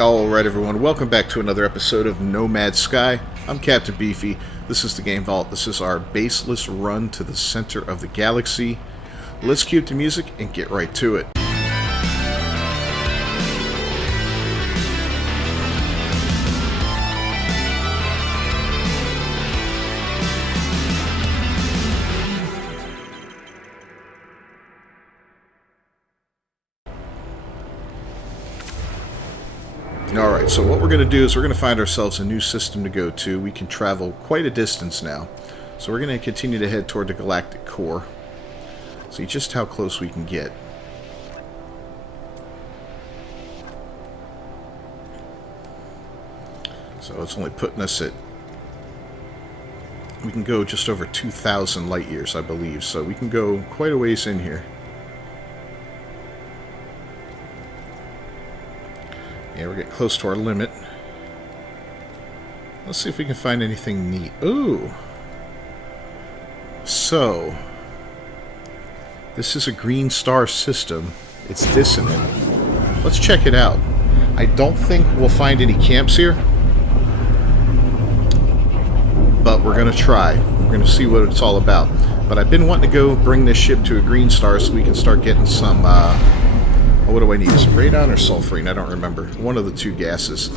Alright everyone, welcome back to another episode of Nomad Sky. I'm Captain Beefy. This is the Game Vault. This is our baseless run to the center of the galaxy. Let's cue up the music and get right to it. Alright, so what we're going to do is we're going to find ourselves a new system to go to. We can travel quite a distance now. So we're going to continue to head toward the galactic core. See just how close we can get. So it's only putting us at... We can go just over 2,000 light years, I believe. So we can go quite a ways in here. Yeah, we're getting close to our limit. Let's see if we can find anything neat. Ooh! So, this is a green star system. It's dissonant. Let's check it out. I don't think we'll find any camps here, but we're going to try. We're going to see what it's all about. But I've been wanting to go bring this ship to a green star so we can start getting some... what do I need? Is it radon or sulfurine? I don't remember. One of the two gases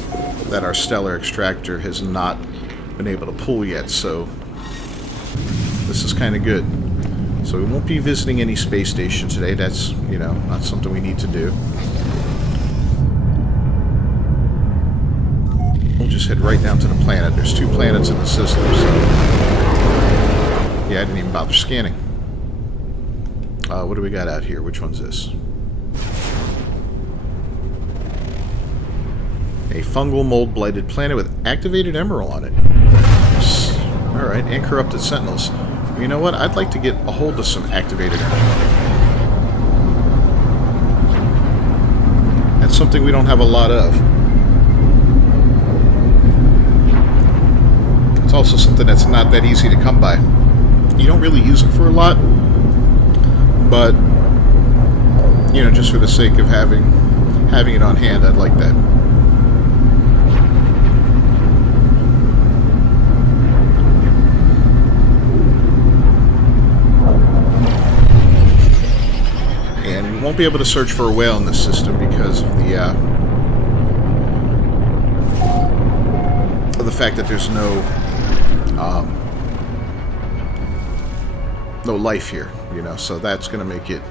that our stellar extractor has not been able to pull yet, so this is kind of good. So we won't be visiting any space station today. That's, you know, not something we need to do. We'll just head right down to the planet. There's 2 planets in the system, so... Yeah, I didn't even bother scanning. What do we got out here? Which one's this? A fungal mold-blighted planet with activated emerald on it. Alright, and corrupted sentinels. You know what? I'd like to get a hold of some activated emerald. That's something we don't have a lot of. It's also something that's not that easy to come by. You don't really use it for a lot, but, you know, just for the sake of having it on hand, I'd like that. Won't be able to search for a whale in this system because of the fact that there's no life here, you know, so that's going to make it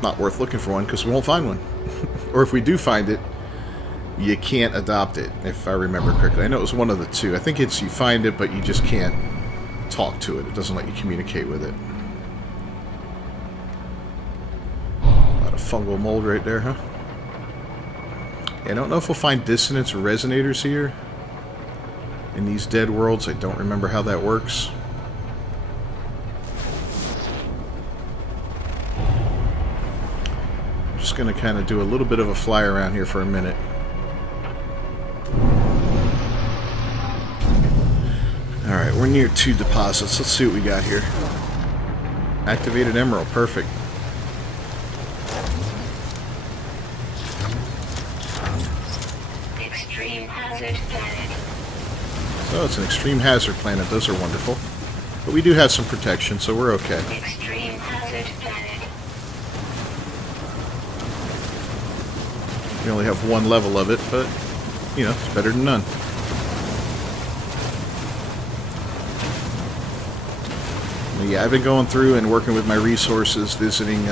not worth looking for one because we won't find one. Or if we do find it, you can't adopt it, if I remember correctly. I know it was one of the two. I think it's you find it, but you just can't talk to it. It doesn't let you communicate with it. Fungal mold right there, huh? Yeah, I don't know if we'll find dissonance or resonators here in these dead worlds. I don't remember how that works. I'm just going to kind of do a little bit of a fly around here for a minute. Alright, we're near 2 deposits. Let's see what we got here. Activated emerald, perfect. So it's an extreme hazard planet. Those are wonderful. But we do have some protection, so we're okay. Extreme hazard planet. We only have 1 level of it, but, you know, it's better than none. But yeah, I've been going through and working with my resources, visiting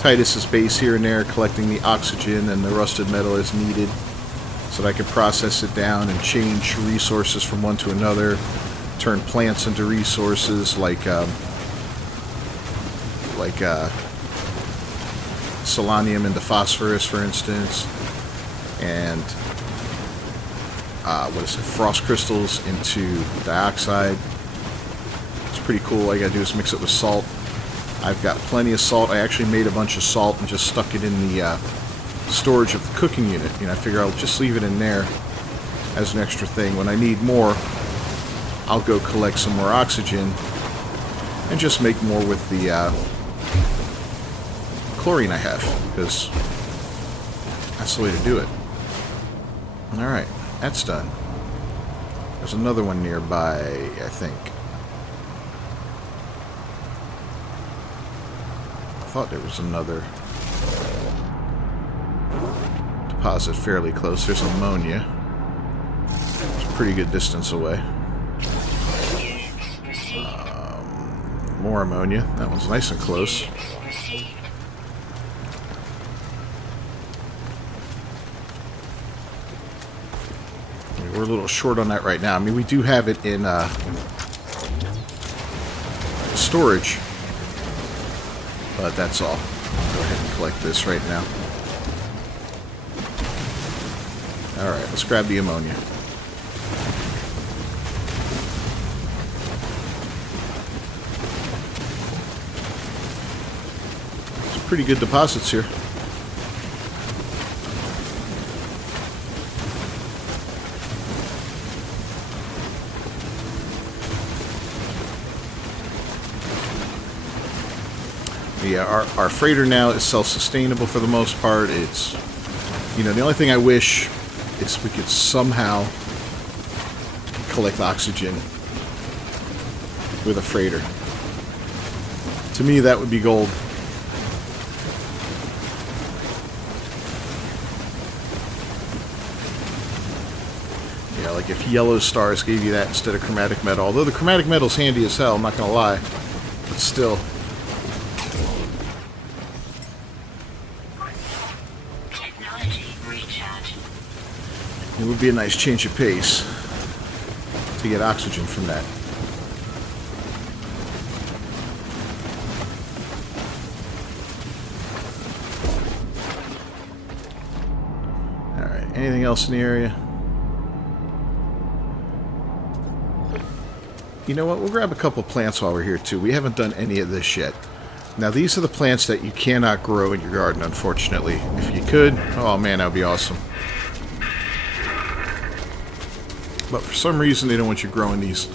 Titus's base here and there, collecting the oxygen and the rusted metal as needed, so that I can process it down and change resources from one to another, turn plants into resources like selenium into phosphorus, for instance, and frost crystals into dioxide. It's pretty cool. All I gotta do is mix it with salt. I've got plenty of salt. I actually made a bunch of salt and just stuck it in the storage of the cooking unit. You know, I figure I'll just leave it in there as an extra thing. When I need more, I'll go collect some more oxygen and just make more with the chlorine I have, because That's the way to do it. Alright, that's done. There's another one nearby, I think. I thought there was another deposit fairly close. There's ammonia. It's a pretty good distance away. More ammonia. That one's nice and close. We're a little short on that right now. I mean, we do have it in storage, but that's all. Go ahead and collect this right now. Alright, let's grab the ammonia. Some pretty good deposits here. Yeah, our freighter now is self-sustainable for the most part. It's, you know, the only thing I wish is we could somehow collect oxygen with a freighter. To me, that would be gold. Yeah, like if yellow stars gave you that instead of chromatic metal. Although the chromatic metal's handy as hell, I'm not gonna lie. But still. It would be a nice change of pace to get oxygen from that. Alright, anything else in the area? You know what, we'll grab a couple plants while we're here too. We haven't done any of this yet. Now these are the plants that you cannot grow in your garden, unfortunately. If you could, oh man, that would be awesome. But for some reason they don't want you growing these.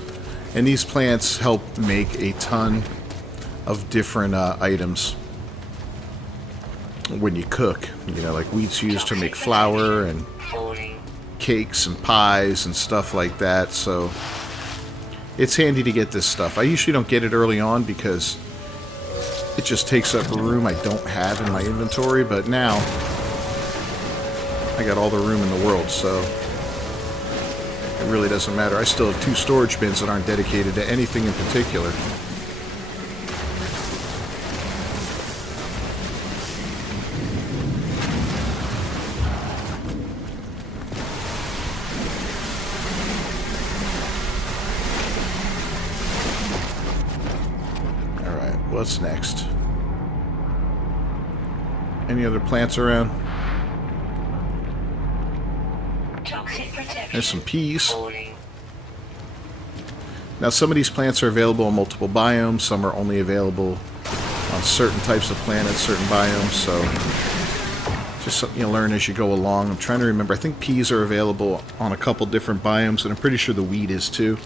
And these plants help make a ton of different items when you cook. You know, like wheat's used to make flour and cakes and pies and stuff like that. So it's handy to get this stuff. I usually don't get it early on because it just takes up room I don't have in my inventory. But now I got all the room in the world, so it really doesn't matter. I still have 2 storage bins that aren't dedicated to anything in particular. Alright, what's next? Any other plants around? There's some peas. Now some of these plants are available in multiple biomes, some are only available on certain types of planets, certain biomes, so just something you learn as you go along. I'm trying to remember, I think peas are available on a couple different biomes, and I'm pretty sure the wheat is too.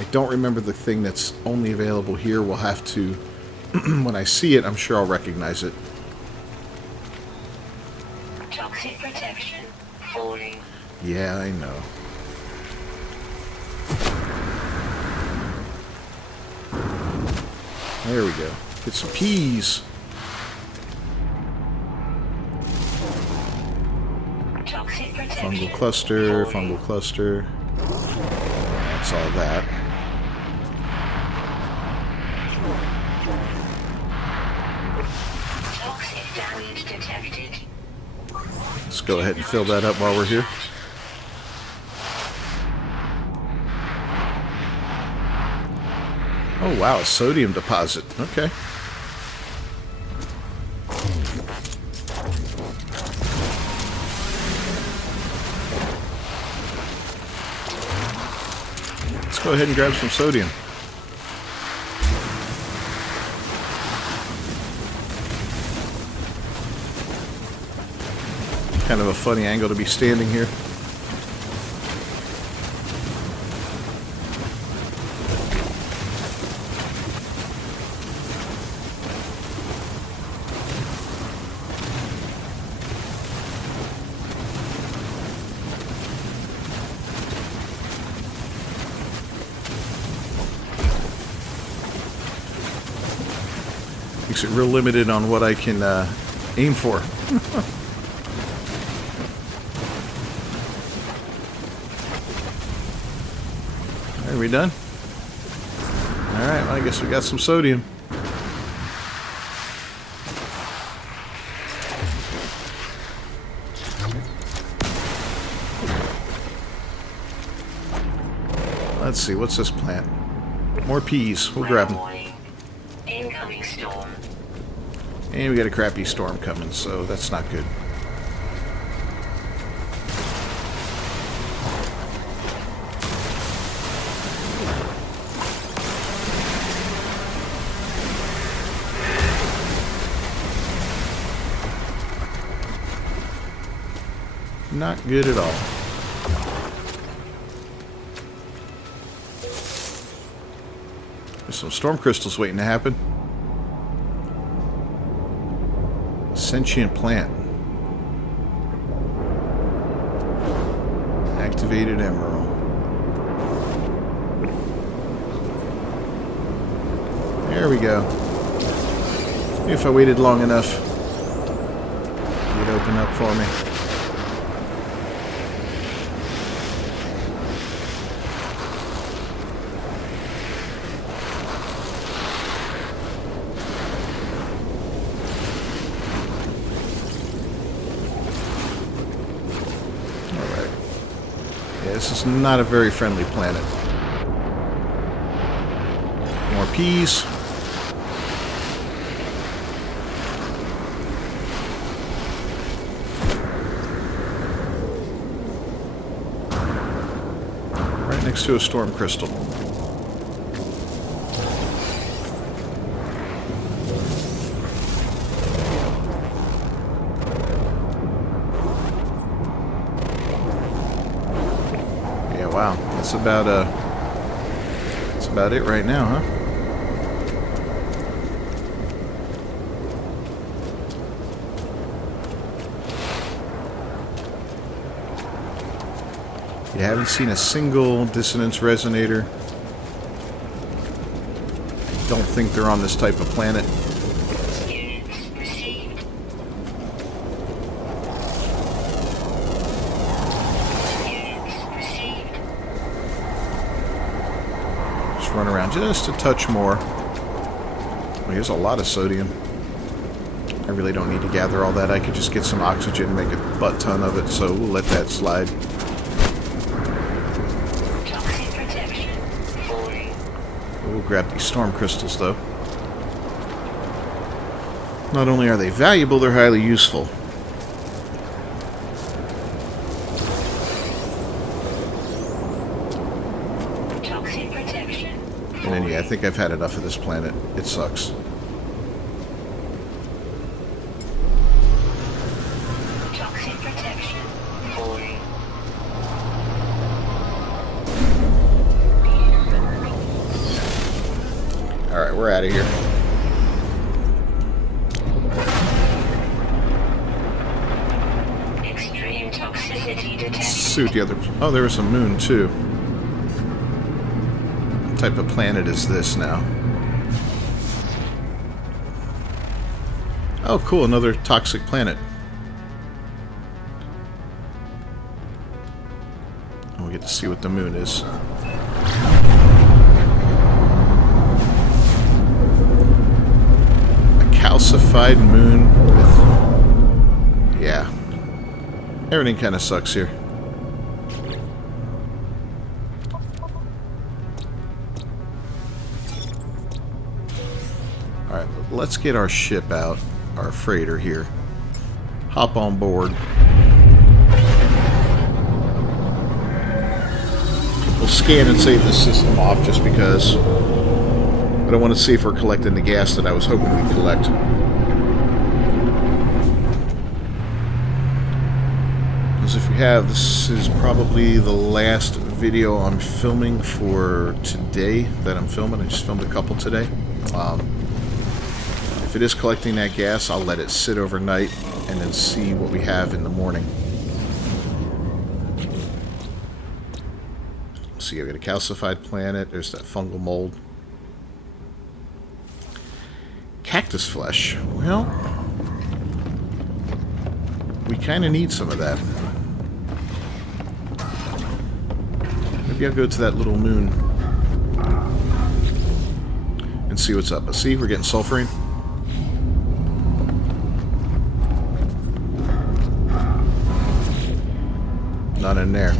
I don't remember the thing that's only available here. We'll have to, when I see it, I'm sure I'll recognize it. Toxic protection falling. Yeah, I know. There we go. Get some peas. Toxic protection. Fungal cluster, fungal cluster. That's all that. Toxic damage detected. Let's go ahead and fill that up while we're here. Oh wow, a sodium deposit. Okay. Let's go ahead and grab some sodium. Kind of a funny angle to be standing here. Makes it real limited on what I can aim for. Are we done? Alright, well, I guess we got some sodium. Let's see, what's this plant? More peas. We'll grab them. Incoming storm. And we got a crappy storm coming, so that's not good. Not good at all. There's some storm crystals waiting to happen. Sentient plant. Activated emerald. There we go. If I waited long enough, it'd open up for me. This is not a very friendly planet. More peas. Right next to a storm crystal. Wow, that's about it right now, huh? You haven't seen a single dissonance resonator. I don't think they're on this type of planet. Run around just a touch more. Well, here's a lot of sodium. I really don't need to gather all that. I could just get some oxygen and make a butt ton of it, so we'll let that slide. We'll grab these storm crystals, though. Not only are they valuable, they're highly useful. And then, yeah, I think I've had enough of this planet. It sucks. Toxic protection. Falling. Alright, we're out of here. Extreme toxicity detected. Let's see what the other... Oh, there was a moon, too. What type of planet is this now? Oh, cool, another toxic planet. And we get to see what the moon is. A calcified moon with... Yeah. Everything kind of sucks here. Alright, let's get our ship out, our freighter here. Hop on board. We'll scan and save the system off just because. But I want to see if we're collecting the gas that I was hoping we'd collect. Because if we have, this is probably the last video I'm filming for today that I'm filming. I just filmed a couple today. If it is collecting that gas, I'll let it sit overnight and then see what we have in the morning. See, I've got a calcified planet. There's that fungal mold. cactus flesh. Well, we kind of need some of that. Maybe I'll go to that little moon and see what's up. See, we're getting sulfurine. Not in there.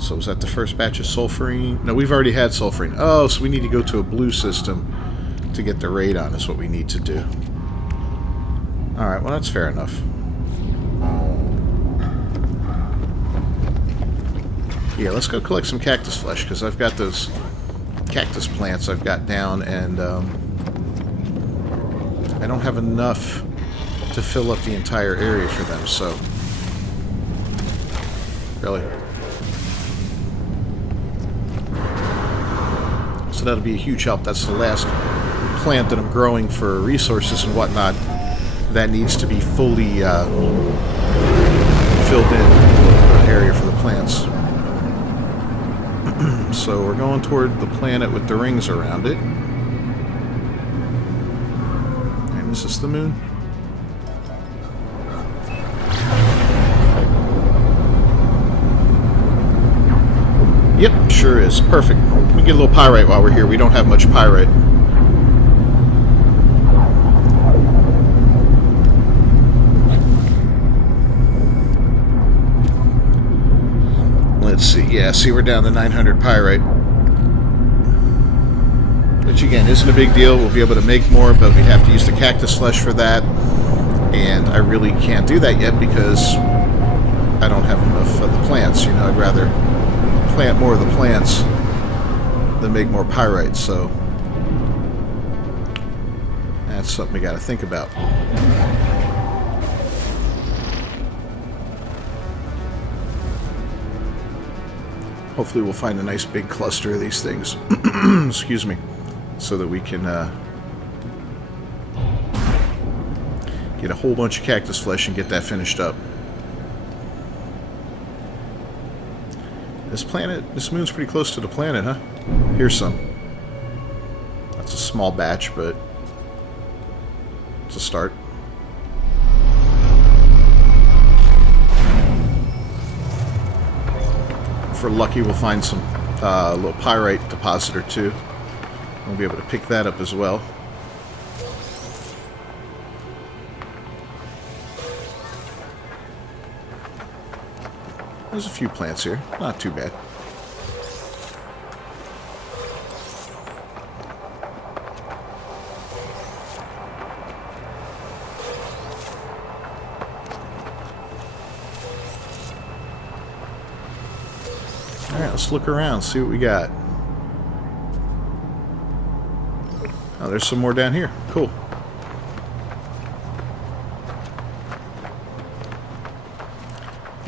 So was that the first batch of sulfurine? No, we've already had sulfurine. Oh, so we need to go to a blue system to get the radon is what we need to do. Alright, well that's fair enough. Yeah, let's go collect some cactus flesh, because I've got those cactus plants I've got down, and I don't have enough to fill up the entire area for them, so... Really? So that'll be a huge help. That's the last plant that I'm growing for resources and whatnot. That needs to be fully filled in the area for the plants. So we're going toward the planet with the rings around it. And is this the moon? Yep, sure is. Perfect. We get a little pyrite while we're here. We don't have much pyrite. Let's see. Yeah, see, we're down to 900 pyrite. Which, again, isn't a big deal. We'll be able to make more, but we have to use the cactus flesh for that. And I really can't do that yet because I don't have enough of the plants. You know, I'd rather plant more of the plants than make more pyrite, so that's something we got to think about. Hopefully we'll find a nice big cluster of these things. Excuse me. So that we can get a whole bunch of cactus flesh and get that finished up. This moon's pretty close to the planet, huh? Here's some. That's a small batch, but it's a start. If we're lucky, we'll find some little pyrite deposit or two. We'll be able to pick that up as well. There's a few plants here. Not too bad. Alright, let's look around, see what we got. Oh, there's some more down here. Cool.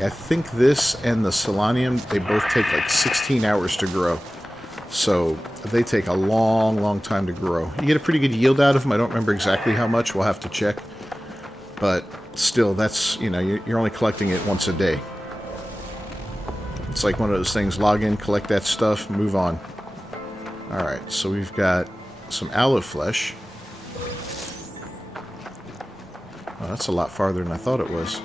I think this and the selenium, they both take like 16 hours to grow. So they take a long, long time to grow. You get a pretty good yield out of them. I don't remember exactly how much. We'll have to check. But still, that's, you know, you're only collecting it once a day. It's like one of those things. Log in, collect that stuff, move on. Alright, so we've got some aloe flesh. Oh, that's a lot farther than I thought it was.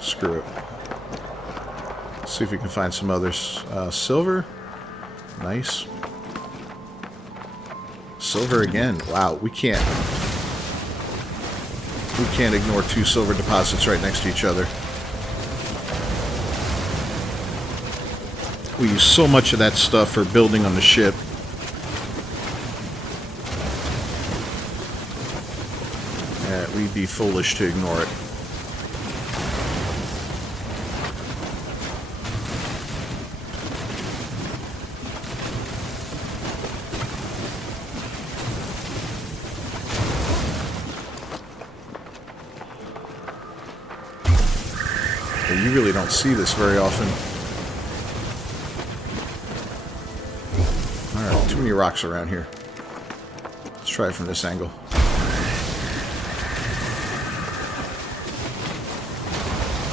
Screw it. Let's see if we can find some others. Silver. Nice. Silver again. Wow, we can't ignore two silver deposits right next to each other. We use so much of that stuff for building on the ship. We'd be foolish to ignore it. You really don't see this very often. Alright, too many rocks around here. Let's try it from this angle.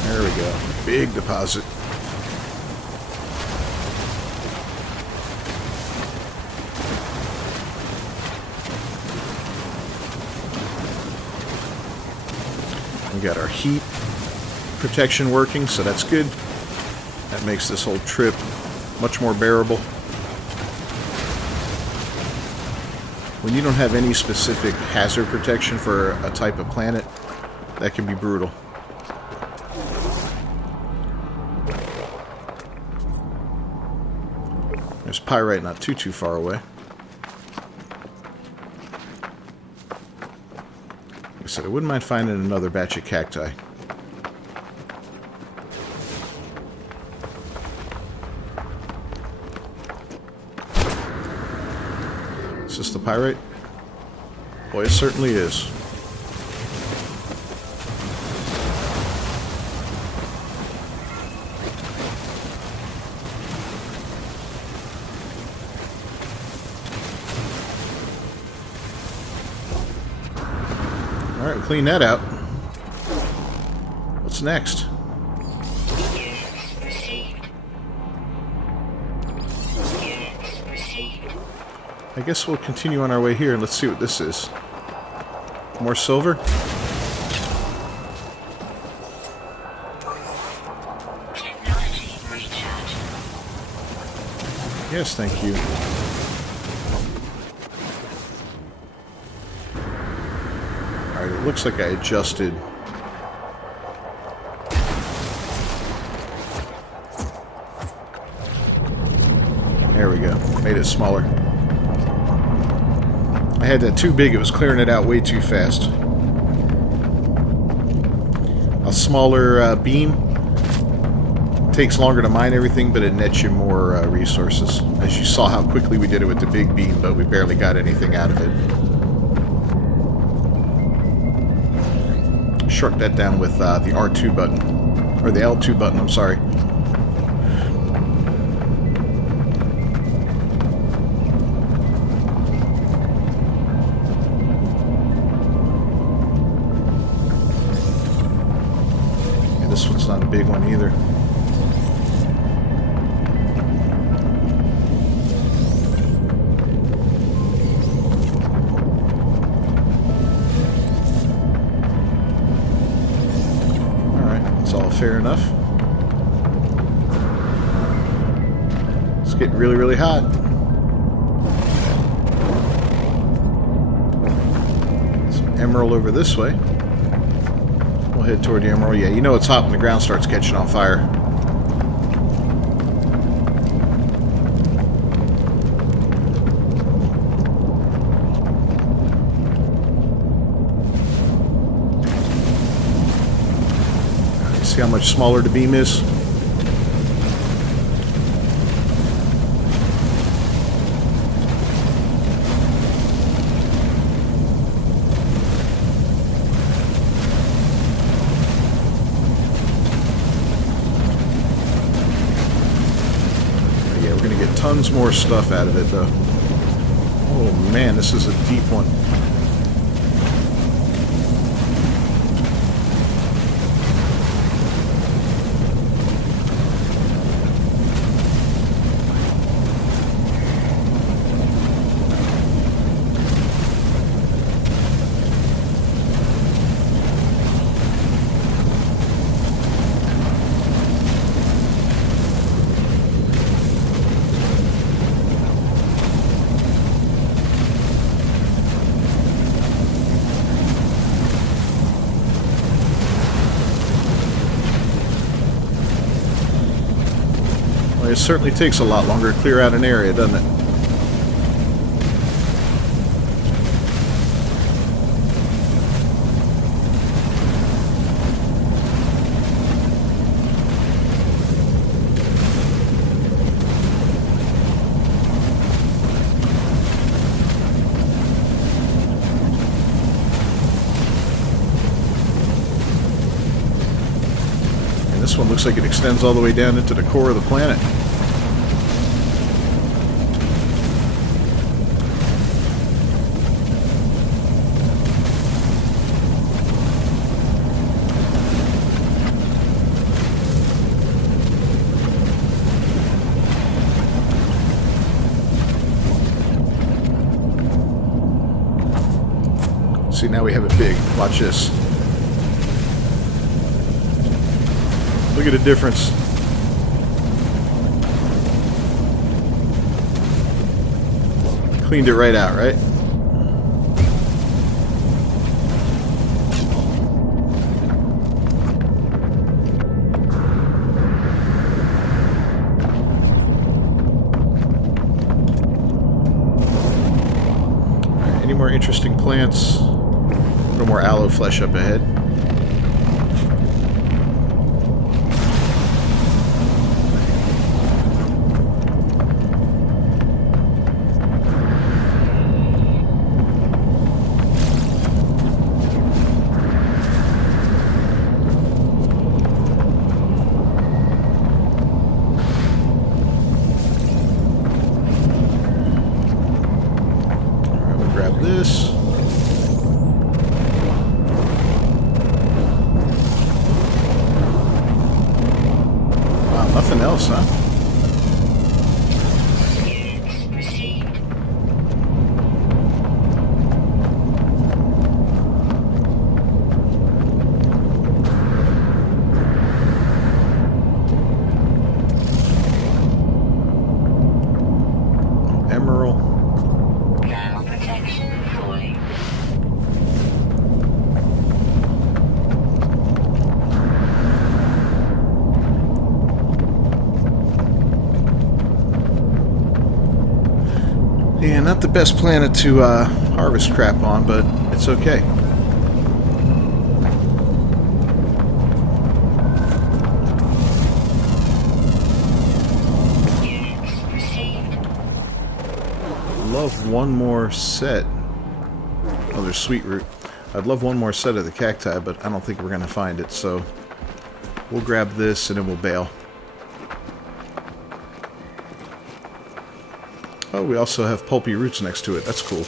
There we go. Big deposit. We got our heat protection working, so that's good. That makes this whole trip much more bearable. When you don't have any specific hazard protection for a type of planet, that can be brutal. There's pyrite not too far away. Like I said, I wouldn't mind finding another batch of cacti. Is this the pyrite? Boy, it certainly is. Alright, we'll clean that out. What's next? Units received. Units received. I guess we'll continue on our way here and let's see what this is. More silver? Technology recharge. Yes, thank you. Alright, it looks like I adjusted. There we go. Made it smaller. I had that too big, it was clearing it out way too fast. A smaller beam takes longer to mine everything, but it nets you more resources. As you saw how quickly we did it with the big beam, but we barely got anything out of it. Shrunk that down with the R2 button. Or the L2 button, I'm sorry. This one's not a big one either. Alright, it's all fair enough. It's getting really, really hot. Some emerald over this way. We'll head toward the emerald. Yeah, you know it's hot when the ground starts catching on fire. See how much smaller the beam is? Tons more stuff out of it, though. Oh man, this is a deep one. It certainly takes a lot longer to clear out an area, doesn't it? And this one looks like it extends all the way down into the core of the planet. See, now we have it big. Watch this. Look at the difference. Cleaned it right out, right? Alright, any more interesting plants? A little more aloe flesh up ahead. This. Wow, nothing else, huh? Emerald. Yeah, not the best planet to harvest crap on, but it's okay. Love one more set. Oh, there's sweet root. I'd love one more set of the cacti, but I don't think we're going to find it, so we'll grab this and then we'll bail. Oh, we also have pulpy roots next to it. That's cool.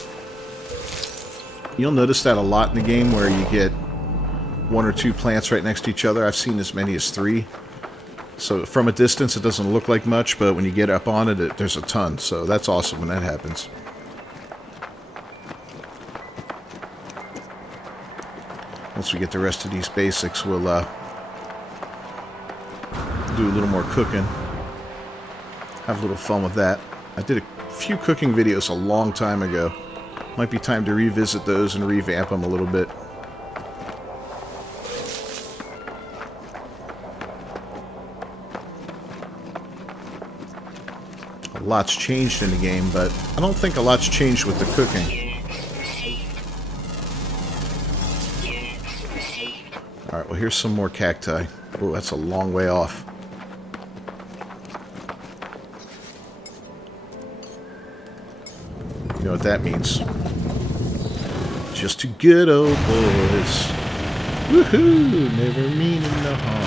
You'll notice that a lot in the game where you get one or two plants right next to each other. I've seen as many as 3. So from a distance it doesn't look like much, but when you get up on it, there's a ton. So that's awesome when that happens. Once we get the rest of these basics, we'll do a little more cooking. Have a little fun with that. I did a few cooking videos a long time ago. Might be time to revisit those and revamp them a little bit. A lot's changed in the game, but I don't think a lot's changed with the cooking. Alright, well here's some more cacti. Oh, that's a long way off. You know what that means. Just two good old boys. Woohoo! Never meaning no harm.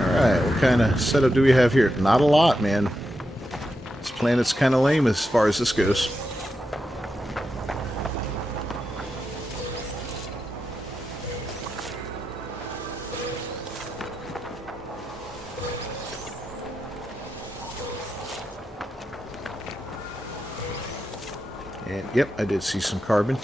Alright, what kind of setup do we have here? Not a lot, man. This planet's kind of lame as far as this goes. And yep, I did see some carbon.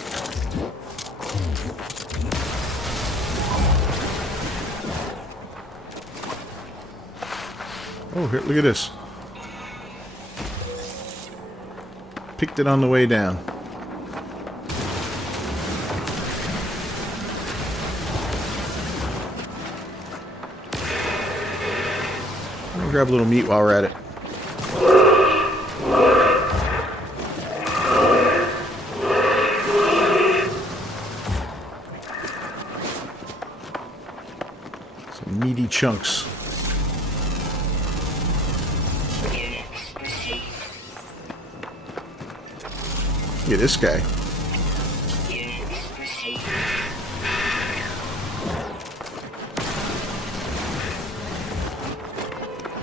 Oh, here, look at this. Picked it on the way down. I'm gonna grab a little meat while we're at it. Some meaty chunks. Look at this guy.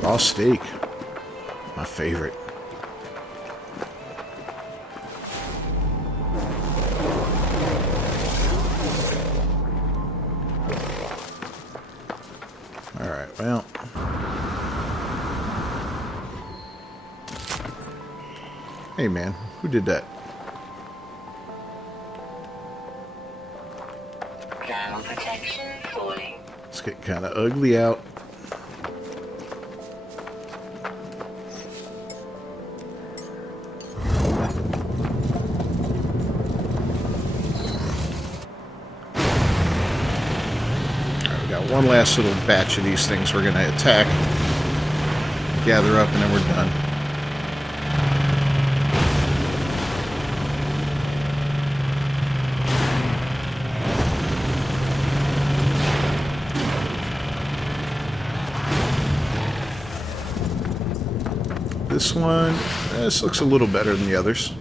Raw steak. My favorite. Hey man, who did that? Thermal protection falling. It's getting kind of ugly out. Alright, we got one last little batch of these things we're going to attack, gather up, and then we're done. This one, this looks a little better than the others.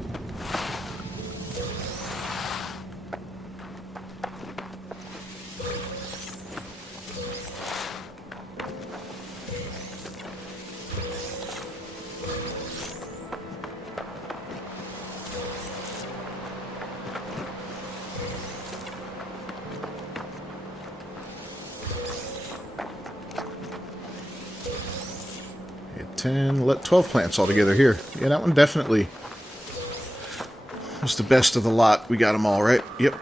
Okay, 10, 12 plants altogether here. Yeah, that one definitely was the best of the lot. We got them all, right? Yep.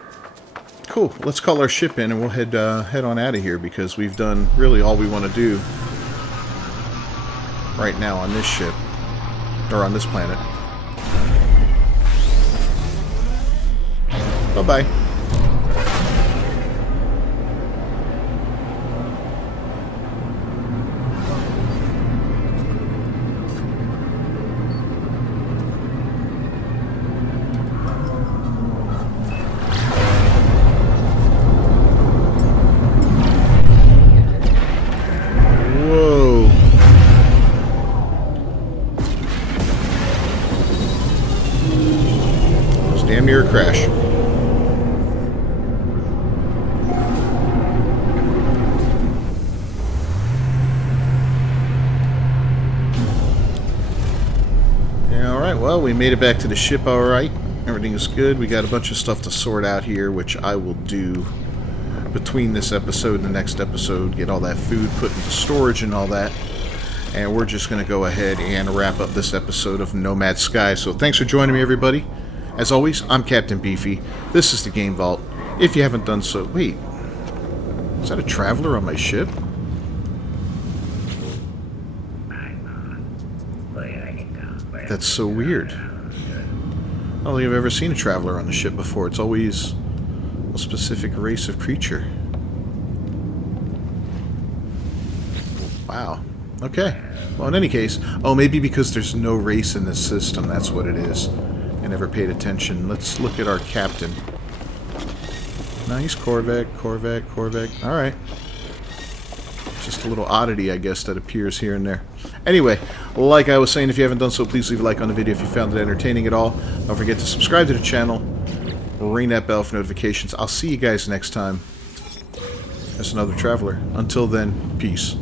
Cool. Let's call our ship in and we'll head on out of here because we've done really all we want to do right now on this ship, or on this planet. Bye-bye. Whoa. It was damn near a crash. Alright, well, we made it back to the ship alright. Everything is good. We got a bunch of stuff to sort out here, which I will do between this episode and the next episode. Get all that food put into storage and all that. And we're just going to go ahead and wrap up this episode of Nomad Sky. So thanks for joining me, everybody. As always, I'm Captain Beefy. This is the Game Vault. If you haven't done so... Wait. Is that a traveler on my ship? That's so weird. I don't think I've ever seen a traveler on the ship before. It's always a specific race of creature. Wow. Okay. Well, in any case... Oh, maybe because there's no race in this system. That's what it is. I never paid attention. Let's look at our captain. Nice. Corvette. Alright. Just a little oddity, I guess, that appears here and there. Anyway, like I was saying, if you haven't done so, please leave a like on the video if you found it entertaining at all. Don't forget to subscribe to the channel. Ring that bell for notifications. I'll see you guys next time as another traveler. Until then, peace.